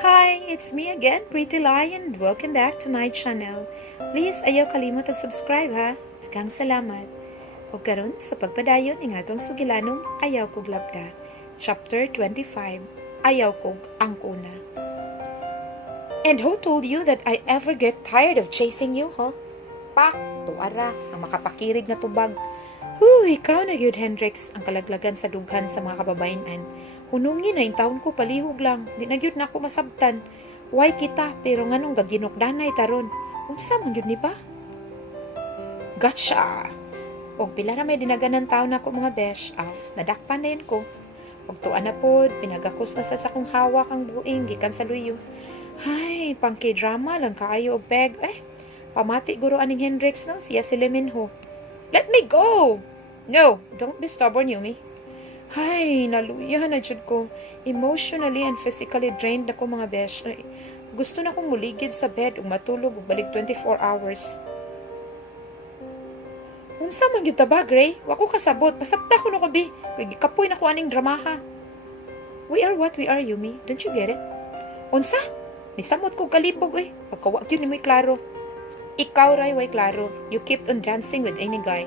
Hi, it's me again, Prettilay, and welcome back to my channel. Please, ayaw kalimot ang subscribe ha. Daghang salamat. O karon sa pagpadayon ing atong sugilanong Ayaw kog Labda, Chapter 25, Ayaw kog Angkona. And who told you that I ever get tired of chasing you, huh? Pak, tuara, ang makapakirig na tubag. Ikaw na yun, Hendrix, ang kalaglagan sa dughan sa mga kababayan. Hunungi na yung taon ko palihog lang, di na yun na ako masabtan. Why kita, pero nganong gaginokdanay taron. Unsa man yun ni ba? Gotcha! Og pila na may dinaganan taon na ako mga besh, nadakpan na yun ko. Og tuan na pod, pinagakos na sa akong hawak ang buing, gikan sa luyo. Ay, pang k-drama lang kaayo og peg. Pamati guro aning Hendrix no, siya si Leminho. Let me go! No, don't be stubborn, Yumi. Ay, naluya na jud ko. Emotionally and physically drained ako mga besh. Gusto na kong muligid sa bed ug matulog ug balik 24 hours. Unsa man gyud ta ba, Gray? Wa ko kasabot. Pasabta ko no kabi. Kay gikapoy na ko aning dramaha. We are what we are, Yumi. Don't you get it? Unsa? Nisamot ko kalibog Pagkawa gyud nimoy klaro. Ikaw ray way klaro. You keep on dancing with any guy.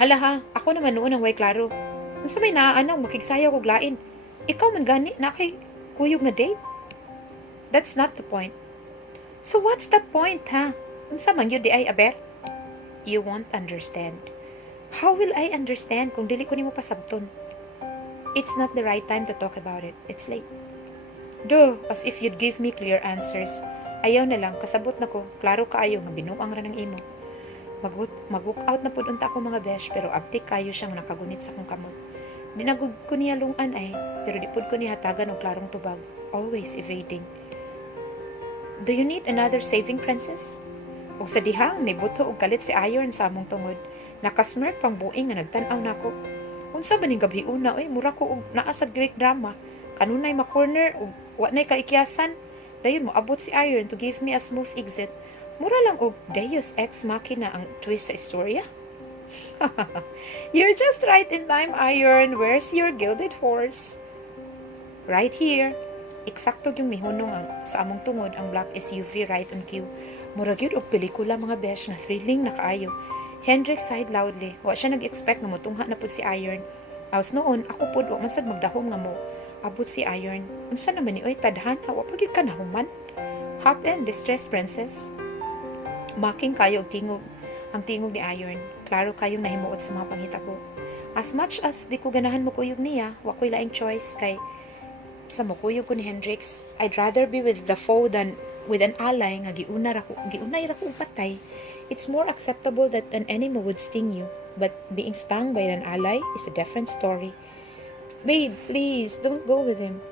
Hala ha, ako naman noon ang way klaro. Unsa may naaanaw makigsayaw kog lain. Ikaw man gani na kay kuyog nga date. That's not the point. So what's the point ha? Unsa man gyud di ay aber? You won't understand. How will I understand kung dili ko nimo pasabton? It's not the right time to talk about it. It's late. Duh, as if you'd give me clear answers. Ayaw na lang, kasabot na ko. Klaro kaayo nga binuang ra ng imo. Mag-walk out na po unta ako mga besh, pero abtik kayo siyang nakagunit sa kong kamot. Dinagod ko niya lungan pero di po ko niya hatagan og klarong tubag. Always evading. Do you need another saving princess? O sa dihang, nibuto og kalit si Iron sa among tungod. Nakasmirk pang buing nga nagtan-aw nako. Unsa ba ning gabi una, mura ko og naa sa Greek drama. Kanunay ma-corner og wa nay kaikyasan. Dayon mo abot si Iron to give me a smooth exit. Mura lang og Deus ex machina ang twist sa istorya. You're just right in time, Iron. Where's your gilded horse? Right here. Eksakto yung mihunong sa among tungod ang black SUV right on cue. Mura gyud og pelikula mga besh na thrilling na kaayo. Hendrix sighed loudly. Wa siya nag-expect na motungha na pud si Iron. Awas noon, ako pud wa man sad magdahom nga mo. Abot si Iron. Unsa naman ni tadhana, wa pa gyud ka nahuman. Happen, distressed princess. Making kayo ang tingog ni Iron. Klaro kayong nahimuot sa mga panghitabo. As much as di ko ganahan mo kuyog niya, wa ko'y laing choice kay sa mukuyog ko ni Hendrix. I'd rather be with the foe than with an ally nga giunay ra ko patay. It's more acceptable that an enemy would sting you, but being stung by an ally is a different story. Babe, please, don't go with him.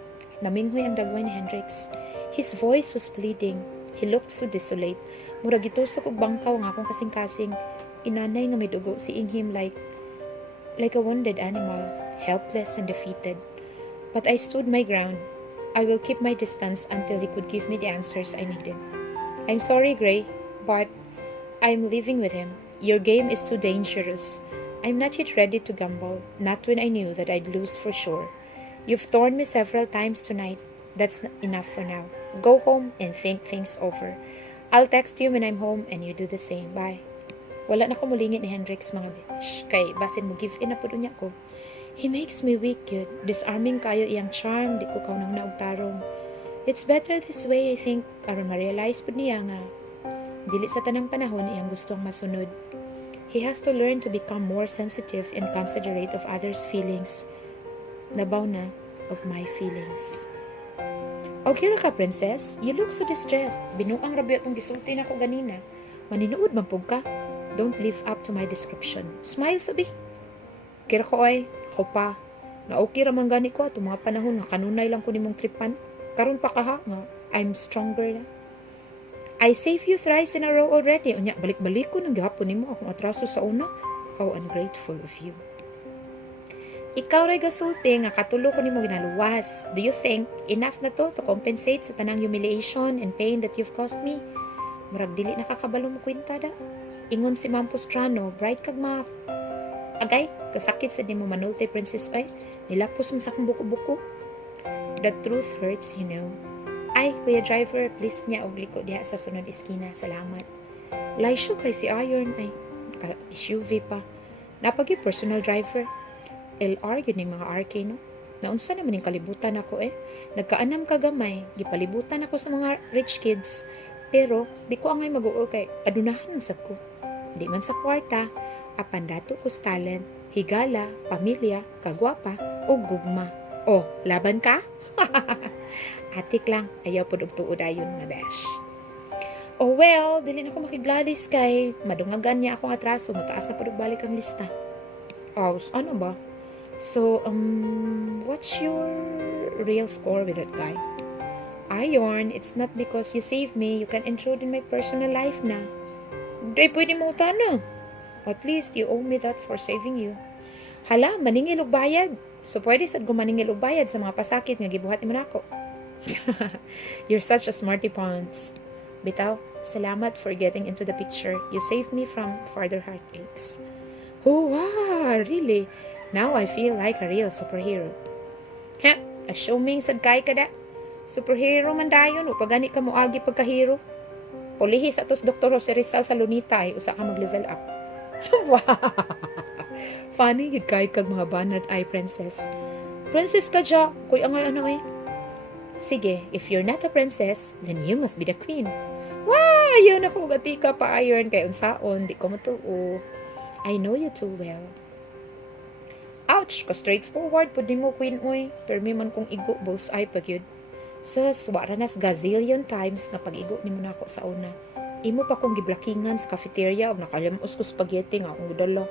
Naminhoy ang dagway ni Hendrix. His voice was pleading. He looked so desolate. Murag gitusok og bangkaw nga akong kasing-kasing. Inanay nga may dugo, seeing him like a wounded animal, helpless and defeated. But I stood my ground. I will keep my distance until he could give me the answers I needed. I'm sorry, Gray, but I'm leaving with him. Your game is too dangerous. I'm not yet ready to gamble, not when I knew that I'd lose for sure. You've torn me several times tonight. That's enough for now. Go home and think things over. I'll text you when I'm home and you do the same. Bye. Wala na ko mulingit ni Hendrix mga bitch. Kay basin mo give in na po niya ko. He makes me weak yun. Disarming kayo iyang charm. Di ko kaunang na og tarong. It's better this way, I think. Aron ma-realize po niya nga dili sa tanang panahon iyang gustong masunod. He has to learn to become more sensitive and considerate of others' feelings. Nabaw na of my feelings. Okay ra ka, princess. You look so distressed. Binuang rabi atong gisulti na ko ganina. Maninuod man pug ka. Don't live up to my description. Smile sabi. Kira ko ako pa. Na okay ra man gani ko ato mga panahon nga kanunay lang ko nimong tripan. Karon pa kaha nga I'm stronger na. I saved you thrice in a row already. Unya balik-balik ko nang gihapon nimo akong atraso sa una. How ungrateful of you. Ikaw ray gasulti nga katulo ko nimo ginaluwas. Do you think enough na to compensate sa tanang humiliation and pain that you've caused me? Murag dili nakakabalo mo kwenta da. Ingon si Ma'am Postrano, bright kag math. Agay, kasakit sa nimo manulti princess nilapos mo sa akong buko-buko. The truth hurts, you know. Ay, kuya driver, please niya og liko diha sa sunod iskina. Salamat. Laisyo kay si Iron ay SUV pa. Napag yung personal driver. LR yun yung mga RK, no? Naunsa naman yung kalibutan ako Nagkaanam kagamay, gipalibutan ako sa mga rich kids. Pero, di ko angay mag-uol kay adunahan sa ko. Di man sa kwarta, apan dato ko talent, higala, pamilya, kagwapa, o gugma. O, laban ka? Atik lang, ayaw po tuod ayon nga besh. Oh well, dili na ko makiglalis kay madungagan niya akong atraso, mataas na po balik ang lista. Oh, ano ba? So, what's your real score with that guy? Ayon, it's not because you saved me, you can intrude in my personal life na. Di pwede mo na. At least, you owe me that for saving you. Hala, maningil og bayad. So, pwede sad gumaningil og bayad sa mga pasakit nga gibuhat ni nako. You're such a smarty pants. Bitaw, salamat for getting into the picture. You saved me from further heartaches. Oh, wow, really? Now I feel like a real superhero. Ha, assuming sad kay kada. Superhero man dayon, upag gani ka moagi pagkahero. Pulihi sa tos Dr. Jose Rizal sa Lunita ay usa ka mag-level up. Funny yun kay kag mga banat ay princess. Princess ka dya, kuy angay ano Sige, if you're not a princess, then you must be the queen. Wow, yun ako gati ka pa Iron kay unsaon, di ko matuo. I know you too well. Ouch, ka straightforward pud mo queen oy. Permi man kong igo bullseye pag yun. Sus, wara nas gazillion times na pag-igo nimo nako sa una. Imo pa kong giblakingan sa cafeteria og nakalimus ko spaghetti nga akong dala.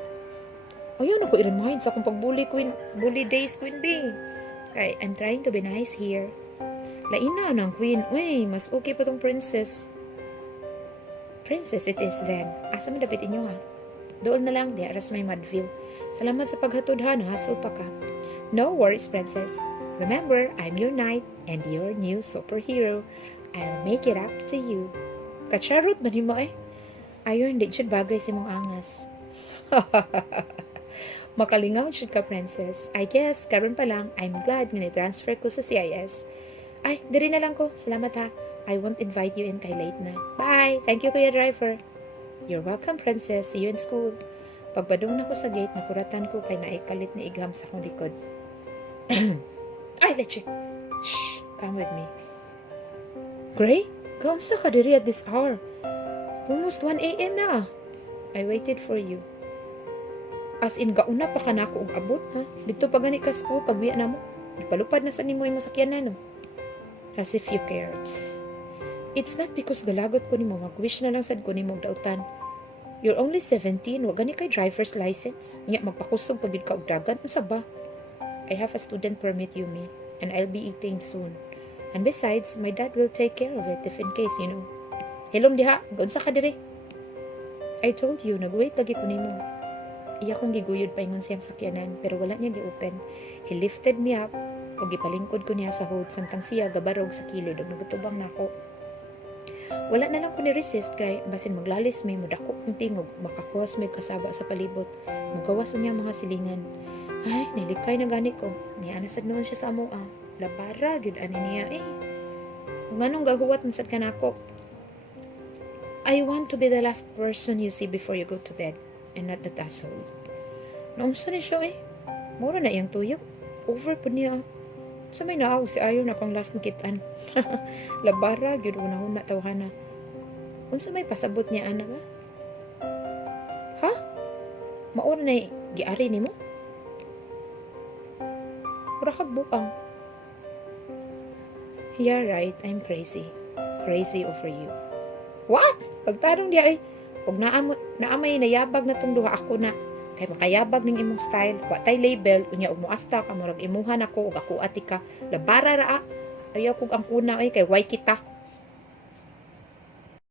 Ayaw na ko i-remind sa akong pagbuli queen, bully days queen B. Kay I'm trying to be nice here. Laina ng queen. Uy, mas okay pa tong princess. Princess it is then. Asa man dapat inyo ha? Doon na lang, di aras may Madville. Salamat sa paghatod ha, nahaso pa ka. No worries, princess. Remember, I'm your knight and your new superhero. I'll make it up to you. Kacharot man mo Ayun, di jud bagay si mong angas. Makalingaw jud ka, princess. I guess, karon pa lang, I'm glad nga ni-transfer ko sa CIS. Ay, diri na lang ko. Salamat ha. I won't invite you in kay late na. Bye! Thank you, kuya driver. You're welcome, princess. See you in school. Pagpadung na ko sa gate, nakuratan ko kay naikalit ni Igam sa akong likod. Ay, leche! Shh! Come with me. Gray? Kaunsa ka diri at this hour? Almost 1 a.m. na. I waited for you. As in, gauna pa ka na ako og abot, ha? Dito pa gani ka school, pagbiya na mo. Ipalupad na sa nimo yung sakyanan, no? As if you cared. It's not because galagot ko nimo, mag-wish na lang sad ko nimo dautan. You're only 17, wag gani kay driver's license. Nya magpakusog pagid ka og dagan, unsa ba? I have a student permit, Yumi, and I'll be 18 soon. And besides, my dad will take care of it if in case, you know. Hilom diha, unsa ka diri? I told you, nag-wait lagi ko nimo. Iya kong giguyod pa ingon siyang sakyanan, pero wala niya gi-open. He lifted me up, o gipalingkod ko niya sa hood, samtang siya gabarog sa kilid, o nagutubang nako. Wala na lang ko ni-resist kay basin maglalis may mudako kong tingog, makakuwas may kasaba sa palibot, magawas niya mga silingan. Ay, nilikay na gani ko. Nianasad naman siya sa amo Labara, gyud ani niya Kung anong gahuwat nasad ka nako. I want to be the last person you see before you go to bed. And not that asshole. Naumsa ni siya Mura na iyang tuyo. Over po niya. Sa may naaw si Ayaw na akong last nakitaan. Labara, gyud unahon na tawhana. Unsa may pasabot niya ana ba? Ha? Maura na giari nimo? Mura kag bukang. Yeah, right. I'm crazy. Crazy over you. What? Pagtarong diya Huwag naamay nayabag na tong duha ako na. Kay makayabag ning imong style. Wa tay label. Unya umuasta ka. Murag imuhan ako. Ug ako ati ka. Labara raa. Ayaw kong angkona kay way kita.